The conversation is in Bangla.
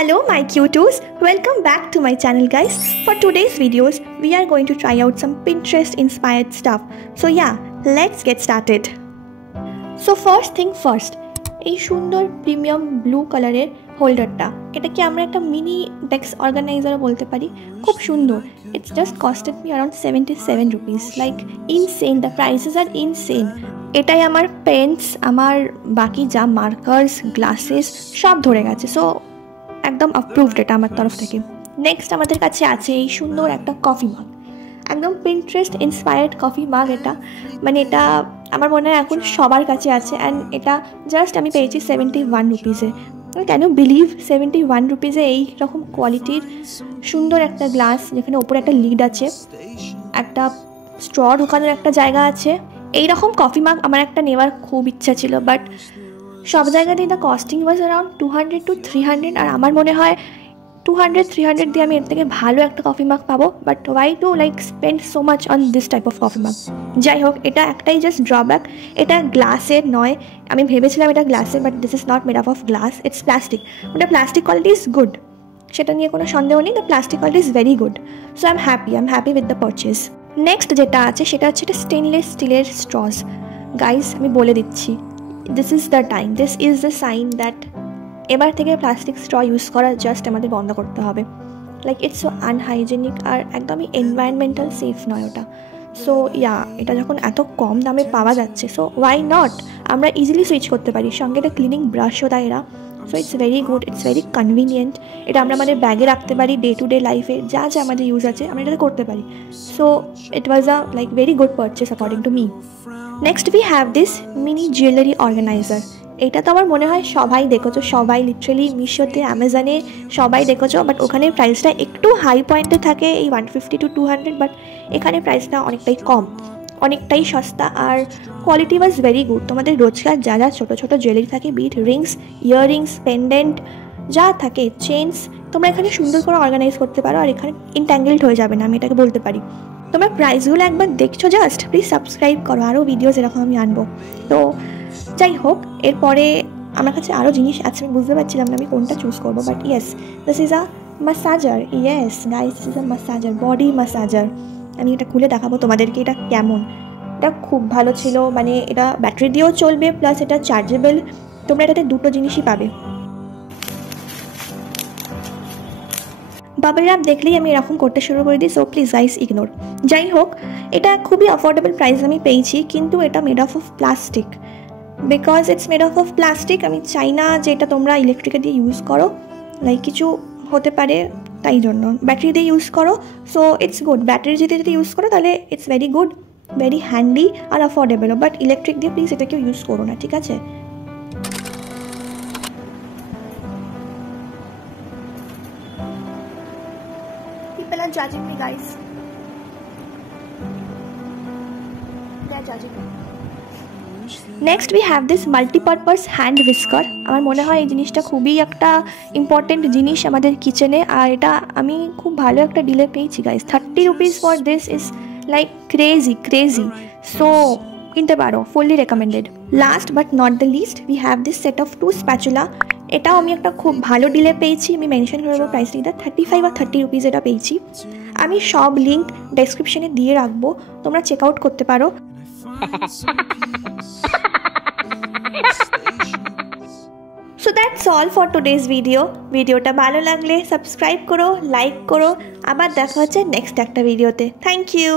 Hello my cuties, welcome back to my channel guys. For today's videos, we are going to try out some Pinterest inspired stuff. So yeah, let's get started. So first thing first, এই সুন্দর প্রিমিয়াম ব্লু কালারের হোল্ডারটা, এটাকে আমরা একটা মিনি ডেস্ক অর্গানাইজারও বলতে পারি। খুব সুন্দর। It's just costed me around 77 rupees. Like insane, the prices are insane. এটাই আমার পেন্স, আমার বাকি যা মার্কার্স, গ্লাসেস সব ধরে গেছে। সো একদম অ্যাপ্রুভড এটা আমার তরফ থেকে। নেক্সট আমাদের কাছে আছে এই সুন্দর একটা কফি মাগ, একদম পিন্টারেস্ট ইন্সপায়ার্ড কফি মাগ। এটা মানে এটা আমার মনে হয় এখন সবার কাছে আছে। অ্যান্ড এটা জাস্ট আমি পেয়েছি 71 রুপিসে। ক্যান ইউ বিলিভ 71 রুপিসে এই রকম কোয়ালিটির সুন্দর একটা গ্লাস, যেখানে ওপরে একটা লিড আছে, একটা স্ট্র ঢোকানোর একটা জায়গা আছে। এই রকম কফি মাগ আমার একটা নেওয়ার খুব ইচ্ছা ছিল, বাট সব জায়গাতেই the costing was around 200 to 300। আর আমার মনে হয় 200-300 দিয়ে আমি এর থেকে ভালো একটা কফি মাগ পাবো। But why to like spend so much on this type of coffee mug. যাই হোক, এটা একটাই জাস্ট ড্রব্যাক, এটা গ্লাসের নয়। আমি ভেবেছিলাম এটা গ্লাসের, but this is not made up of glass, it's plastic. ওটা প্লাস্টিক কোয়ালিটি ইজ গুড, সেটা নিয়ে কোনো সন্দেহ নেই। The plastic quality is very good. So I am happy with the purchase. Next যেটা আছে সেটা হচ্ছে এটা স্টেনলেস স্টিলের স্ট্রস। গাইস আমি বলে দিচ্ছি, this is the time, this is the sign that এবার থেকে প্লাস্টিক স্ট্র ইউজ করা জাস্ট আমাদের বন্ধ করতে হবে। লাইক ইটস সো আনহাইজেনিক আর একদমই এনভায়রনমেন্টাল সেফ নয় ওটা। সো ইয়া, এটা যখন এত কম দামে পাওয়া যাচ্ছে, সো ওয়াই নট, আমরা ইজিলি সুইচ করতে পারি। সঙ্গে একটা ক্লিনিং ব্রাশও দেয় এরা। So it's very good, it's very convenient. এটা আমরা আমাদের ব্যাগে রাখতে পারি, ডে টু ডে লাইফে যা যা আমাদের ইউজ আছে আমরা এটাতে করতে পারি। So it was a like very good purchase according to me. Next we have this mini jewellery organiser. এটা তো আমার মনে হয় সবাই দেখেছো, সবাই লিটারেলি মিশোতে, অ্যামাজনে সবাই দেখেছো। বাট ওখানে প্রাইসটা একটু হাই পয়েন্টে থাকে, এই 150 to 200। বাট এখানে প্রাইসটা অনেকটাই কম, অনেকটাই সস্তা, আর কোয়ালিটি ওয়াজ ভেরি গুড। তোমাদের রোজকার যা যা ছোটো ছোটো জুয়েলারি থাকে, বিট রিংস, ইয়াররিংস, পেন্ডেন্ট যা থাকে, চেনস, তোমরা এখানে সুন্দর করে অর্গানাইজ করতে পারো। আর এখানে ইনট্যাঙ্গেলড হয়ে যাবে না, আমি এটাকে বলতে পারি। তোমরা প্রাইসগুলো একবার দেখছো জাস্ট, প্লিজ সাবস্ক্রাইব করো, আরও ভিডিওস এরকম আমি আনবো। তো যাই হোক, এরপরে আমার কাছে আরও জিনিস আছে, আমি বুঝতে পারছিলাম না আমি কোনটা চুজ করবো। But yes, this is a মাসাজার। Yes guys, this is a মাসাজার, body মাসাজার। আমি এটা খুলে দেখাবো তোমাদেরকে এটা কেমন। এটা খুব ভালো ছিল, মানে এটা ব্যাটারি দিয়েও চলবে, প্লাস এটা চার্জেবল। তোমরা এটাতে দুটো জিনিসই পাবে। বাবল র্যাপ দেখলেই আমি এরকম করতে শুরু করে দিই। So please guys ignore. যাই হোক, এটা খুবই অ্যাফোর্ডেবল প্রাইস আমি পেয়েছি, কিন্তু এটা made of plastic. Because it's made of plastic, আমি চাই না যে এটা তোমরা ইলেকট্রিকের দিয়ে ইউজ করো, লাইক কিছু হতে পারে, তাই জন্য ব্যাটারি দিয়ে ইউজ করো। সো ইটস গুড, ব্যাটারি যদি ইউজ করো তাহলে it's very good, very handy আর অ্যাফোর্ডেবল। বাট ইলেকট্রিক দিয়ে প্লিজ এটা কেউ ইউজ করো না, ঠিক আছে? People are judging me, guys. They are judging me. Next we have this multipurpose hand whisker. আমার মনে হয় এই জিনিসটা খুবই একটা ইম্পর্টেন্ট জিনিস আমাদের কিচেনে। আর এটা আমি খুব ভালো একটা ডিলে পেয়েছি guys. 30 rupees for this is like crazy. So কিনতে পারো, fully recommended. Last but not the least, we have this set of 2 spatula. এটাও আমি একটা খুব ভালো ডিলে পেয়েছি। আমি মেনশন করবো প্রাইসটা, এটা 35 or 30 রুপিস এটা পেয়েছি। আমি সব লিঙ্ক ডেসক্রিপশনে দিয়ে রাখবো, তোমরা চেক আউট করতে পারো। So that's all for today's video. ভিডিওটা ভালো লাগলে সাবস্ক্রাইব করো, লাইক করো। আবার দেখা হচ্ছে নেক্সট একটা ভিডিওতে। Thank you.